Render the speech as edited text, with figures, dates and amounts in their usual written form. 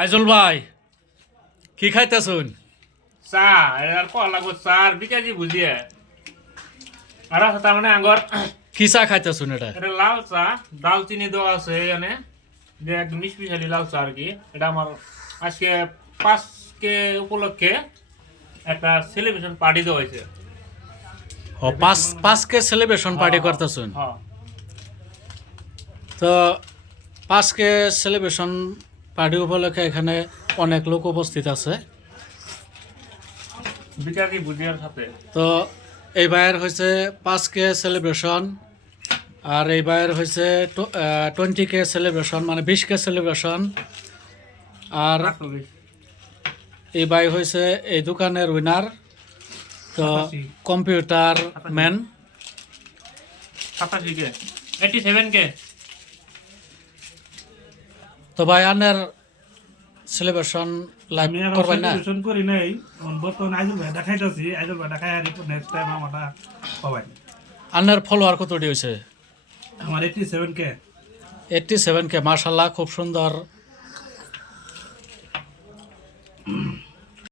আইজল ভাই কি খাইতেছুন? চা আর কল লাগবো চার বিকাজি বুঝিয়ে আর আছে তার মানে আঙ্গর কি চা খাইতেছুন? এটা এটা লাল চা দালচিনি দেওয়া আছে এখানে যে একদম মিশমিশালি লাল চা আর কি। এটা আমার আজকে 5K উপলক্ষে একটা সেলিব্রেশন পার্টি দেওয়া হয়েছে। ও পাঁচকে সেলিব্রেশন পার্টি করতেছুন? হ্যাঁ তো পাঁচকে সেলিব্রেশন পার্টি উপলক্ষে এখানে অনেক লোক উপস্থিত আছে। বিকাজি বুঝিয়ার সাথে তো এই বাইয়ের হয়েছে 5K সেলিব্রেশন, আর এই বাইয়ের হয়েছে 20K সেলিব্রেশন, মানে 20K সেলিব্রেশন। আর এই বাই হয়েছে এই দোকানের উইনার, তো কম্পিউটার ম্যান 87K 87K। তো ভাই আনের সেলিব্রেশন লাইভ আমি আর করবেন না? সেলিব্রেশন করি নাই, বর্তমানে আইজুল ভাই দেখাইতেছি। আইজুল ভাই দেখাই আর নেক্সট টাইম আমারটা পাবাই। আনের ফলোয়ার কতটি হয়েছে? আমার 87K। 87K, মার্শাল্লাহ, খুব সুন্দর